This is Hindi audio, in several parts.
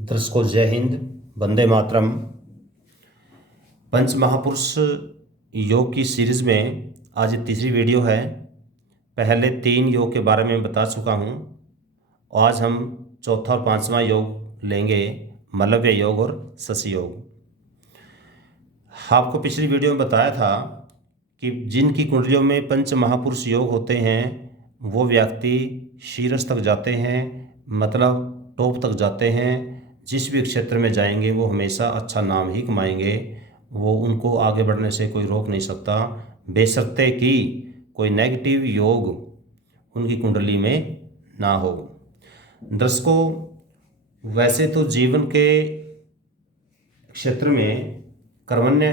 दर्शकों जय हिंद, वंदे मातरम। पंच महापुरुष योग की सीरीज़ में आज ये तीसरी वीडियो है। पहले 3 योग के बारे में बता चुका हूँ। आज हम चौथा और 5वां योग लेंगे, मलव्य योग और शशि योग। आपको पिछली वीडियो में बताया था कि जिनकी कुंडलियों में पंच महापुरुष योग होते हैं वो व्यक्ति शीर्ष तक जाते हैं, मतलब टॉप तक जाते हैं। जिस भी क्षेत्र में जाएंगे वो हमेशा अच्छा नाम ही कमाएंगे। वो उनको आगे बढ़ने से कोई रोक नहीं सकता, बेशर्ते कि कोई नेगेटिव योग उनकी कुंडली में ना हो। दर्शकों, वैसे तो जीवन के क्षेत्र में कर्मण्य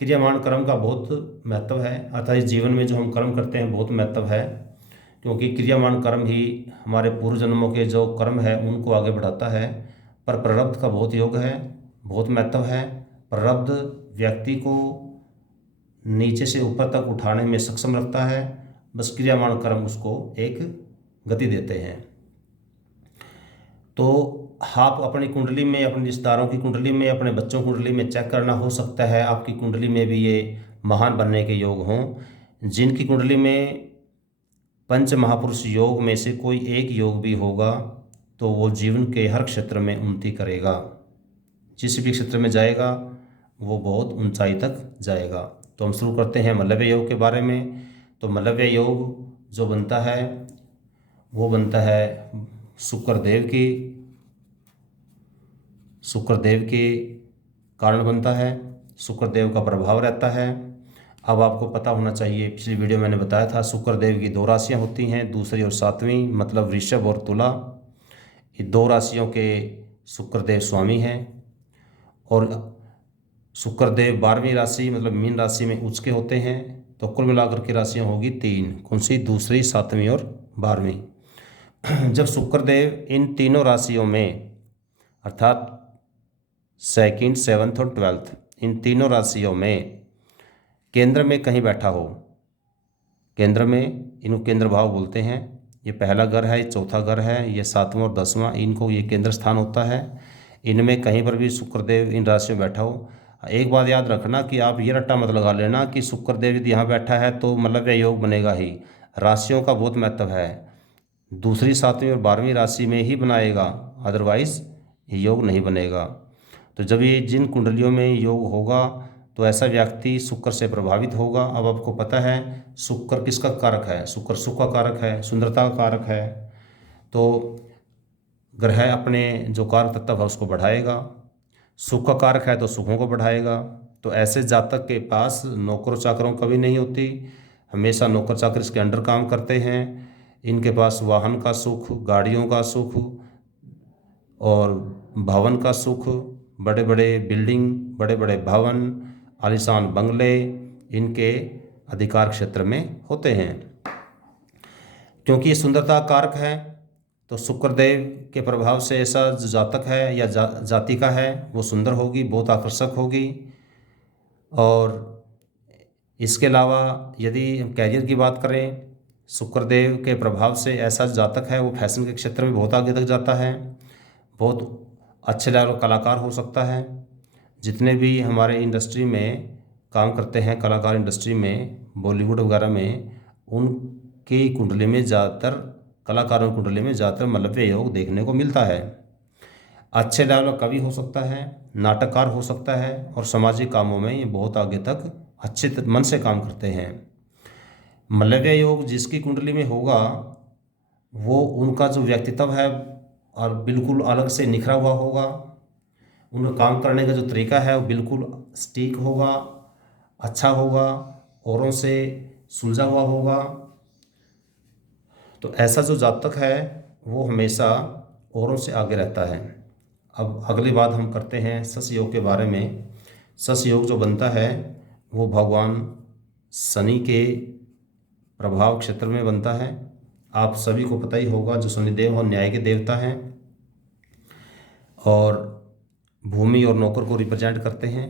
क्रियामान कर्म का बहुत महत्व है, अर्थात इस जीवन में जो हम कर्म करते हैं बहुत महत्व है, क्योंकि क्रियामान कर्म ही हमारे पूर्व जन्मों के जो कर्म है उनको आगे बढ़ाता है। पर प्रारब्ध का बहुत योग है, बहुत महत्व है। प्रारब्ध व्यक्ति को नीचे से ऊपर तक उठाने में सक्षम रखता है, बस क्रियामान कर्म उसको एक गति देते हैं। तो आप अपनी कुंडली में, अपने रिश्तेदारों की कुंडली में, अपने बच्चों की कुंडली में चेक करना, हो सकता है आपकी कुंडली में भी ये महान बनने के योग हों। जिनकी कुंडली में पंच महापुरुष योग में से कोई एक योग भी होगा तो वो जीवन के हर क्षेत्र में उन्नति करेगा। जिस भी क्षेत्र में जाएगा वो बहुत ऊंचाई तक जाएगा। तो हम शुरू करते हैं मलव्य योग के बारे में। तो मलव्य योग जो बनता है वो बनता है शुक्रदेव के कारण बनता है। शुक्रदेव का प्रभाव रहता है। अब आपको पता होना चाहिए, पिछली वीडियो मैंने बताया था शुक्रदेव की 2 राशियां होती हैं, दूसरी और 7वीं, मतलब वृषभ और तुला। ये 2 राशियों के शुक्रदेव स्वामी हैं। और शुक्रदेव 12वीं राशि मतलब मीन राशि में उच्च के होते हैं। तो कुल मिलाकर के राशियां होगी 3, कौन सी? दूसरी, 7वीं और 12वीं। जब शुक्रदेव इन तीनों राशियों में, अर्थात 2nd, 7th और 12th, इन तीनों राशियों में केंद्र में कहीं बैठा हो, केंद्र में, इनको केंद्र भाव बोलते हैं। ये पहला घर है, ये चौथा घर है, ये 7वां और 10वां, इनको ये केंद्र स्थान होता है। इनमें कहीं पर भी शुक्रदेव इन राशियों में बैठा हो, एक बात याद रखना कि आप ये रट्टा मत लगा लेना कि शुक्रदेव यदि यहाँ बैठा है तो मलव्य योग बनेगा ही। राशियों का बहुत महत्व है, दूसरी, 7वीं और 12वीं राशि में ही बनाएगा, अदरवाइज योग नहीं बनेगा। तो जब ये जिन कुंडलियों में योग होगा तो ऐसा व्यक्ति शुक्र से प्रभावित होगा। अब आपको पता है शुक्र किसका कारक है? शुक्र सुख का कारक है, सुंदरता का कारक है। तो ग्रह अपने जो कारक तत्व है उसको बढ़ाएगा। सुख का कारक है तो सुखों को बढ़ाएगा। तो ऐसे जातक के पास नौकरों चाकरों कभी नहीं होती, हमेशा नौकर चाकर इसके अंडर काम करते हैं। इनके पास वाहन का सुख, गाड़ियों का सुख और भवन का सुख, बड़े बड़े बिल्डिंग, बड़े बड़े भवन, आलीशान बंगले इनके अधिकार क्षेत्र में होते हैं। क्योंकि ये सुंदरता कारक है तो शुक्रदेव के प्रभाव से ऐसा जो जातक है या जातिका है वो सुंदर होगी, बहुत आकर्षक होगी। और इसके अलावा यदि हम कैरियर की बात करें, शुक्रदेव के प्रभाव से ऐसा जातक है वो फैशन के क्षेत्र में बहुत आगे तक जाता है, बहुत अच्छे लेवल कलाकार हो सकता है। जितने भी हमारे इंडस्ट्री में काम करते हैं, कलाकार इंडस्ट्री में, बॉलीवुड वगैरह में, उनकी कुंडली में ज़्यादातर, कलाकारों की कुंडली में ज़्यादातर मलव्य योग देखने को मिलता है। अच्छे लेवल का कवि हो सकता है, नाटककार हो सकता है और सामाजिक कामों में ये बहुत आगे तक अच्छे मन से काम करते हैं। मलव्य योग जिसकी कुंडली में होगा वो, उनका जो व्यक्तित्व है और बिल्कुल अलग से निखरा हुआ होगा। उनका काम करने का जो तरीका है वो बिल्कुल सटीक होगा, अच्छा होगा, औरों से सुलझा हुआ होगा। तो ऐसा जो जातक है वो हमेशा औरों से आगे रहता है। अब अगली बात हम करते हैं शश योग के बारे में। शश योग जो बनता है वो भगवान शनि के प्रभाव क्षेत्र में बनता है। आप सभी को पता ही होगा जो शनिदेव और न्याय के देवता हैं और भूमि और नौकर को रिप्रेजेंट करते हैं।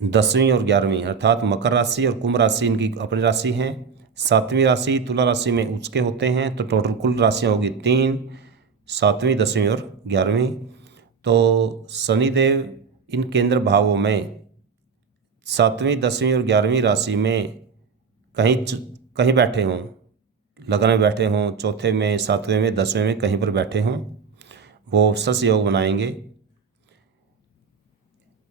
10वीं और 11वीं अर्थात मकर राशि और कुंभ राशि इनकी अपनी राशि हैं। 7वीं राशि तुला राशि में उच्च के होते हैं। तो टोटल कुल राशियाँ होगी 3, 7वीं, 10वीं और 11वीं। तो शनिदेव इन केंद्र भावों में 7वीं 10वीं और 11वीं राशि में कहीं बैठे हों, लगन में बैठे हों, चौथे में, 7वें में, 10वें में कहीं पर बैठे हों, वो सस योग बनाएंगे।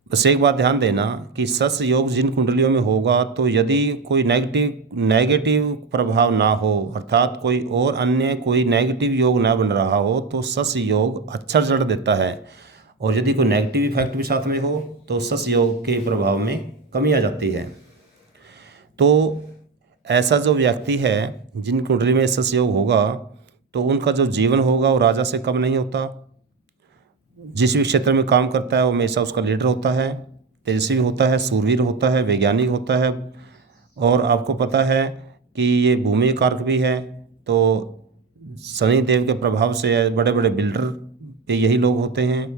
बस एक बात ध्यान देना कि सस योग जिन कुंडलियों में होगा, तो यदि कोई नेगेटिव प्रभाव ना हो, अर्थात कोई और अन्य कोई नेगेटिव योग ना बन रहा हो, तो सस योग अच्छा रिजल्ट देता है। और यदि कोई नेगेटिव इफेक्ट भी साथ में हो तो सस योग के प्रभाव में कमी आ जाती है। तो ऐसा जो व्यक्ति है जिन कुंडली में सस योग होगा, तो उनका जो जीवन होगा वो राजा से कम नहीं होता। जिस भी क्षेत्र में काम करता है वो हमेशा उसका लीडर होता है, तेजस्वी होता है, सूरवीर होता है, वैज्ञानिक होता है। और आपको पता है कि ये भूमि कारक भी है, तो शनि देव के प्रभाव से बड़े बड़े बिल्डर पे यही लोग होते हैं।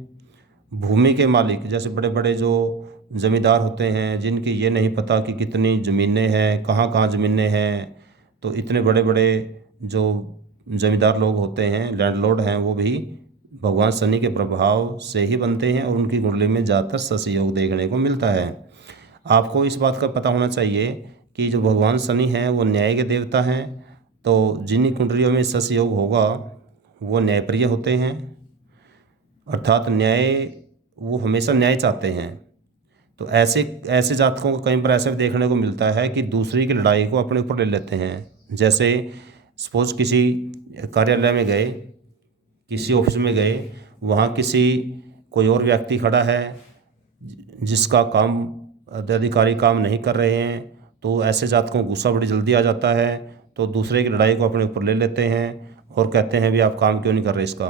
भूमि के मालिक जैसे बड़े बड़े जो ज़मींदार होते हैं, जिनकी ये नहीं पता कि कितनी ज़मीनें हैं, कहाँ कहाँ ज़मीनें हैं, तो इतने बड़े बड़े जो ज़मींदार लोग होते हैं, लैंडलॉर्ड हैं, वो भी भगवान शनि के प्रभाव से ही बनते हैं और उनकी कुंडली में ज़्यादातर सस योग देखने को मिलता है। आपको इस बात का पता होना चाहिए कि जो भगवान शनि हैं वो न्याय के देवता हैं, तो जिन कुंडलियों में सस योग होगा वो न्यायप्रिय होते हैं, अर्थात वो हमेशा न्याय चाहते हैं। तो ऐसे ऐसे जातकों को कई बार ऐसे भी देखने को मिलता है कि दूसरी की लड़ाई को अपने ऊपर ले लेते हैं। जैसे सपोज किसी कार्यालय में गए, किसी ऑफिस में गए, वहाँ कोई और व्यक्ति खड़ा है जिसका काम अधिकारी काम नहीं कर रहे हैं, तो ऐसे जातकों को गुस्सा बड़ी जल्दी आ जाता है, तो दूसरे की लड़ाई को अपने ऊपर ले लेते हैं और कहते हैं भी आप काम क्यों नहीं कर रहे इसका।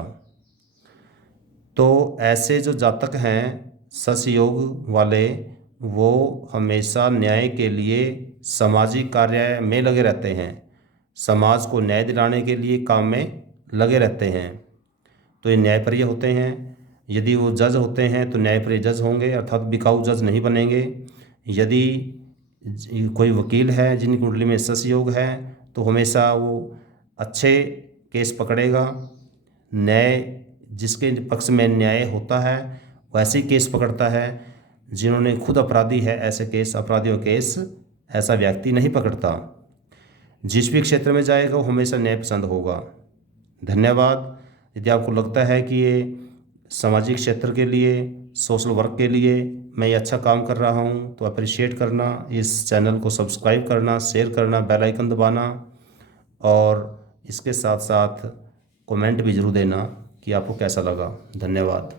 तो ऐसे जो जातक हैं सस योग वाले, वो हमेशा न्याय के लिए सामाजिक कार्य में लगे रहते हैं, समाज को न्याय दिलाने के लिए काम में लगे रहते हैं। तो ये न्यायप्रिय होते हैं। यदि वो जज होते हैं तो न्यायप्रिय जज होंगे, अर्थात बिकाऊ जज नहीं बनेंगे। यदि कोई वकील है जिनकी कुंडली में सस योग है, तो हमेशा वो अच्छे केस पकड़ेगा, न्याय जिसके पक्ष में न्याय होता है वैसे ही केस पकड़ता है। जिन्होंने खुद अपराधी है ऐसे केस, अपराधियों केस ऐसा व्यक्ति नहीं पकड़ता। जिस भी क्षेत्र में जाएगा वो हमेशा न्याय पसंद होगा। धन्यवाद। यदि आपको लगता है कि ये सामाजिक क्षेत्र के लिए, सोशल वर्क के लिए मैं ये अच्छा काम कर रहा हूँ, तो अप्रिशिएट करना, इस चैनल को सब्सक्राइब करना, शेयर करना, बेल आइकन दबाना, और इसके साथ साथ कमेंट भी ज़रूर देना कि आपको कैसा लगा। धन्यवाद।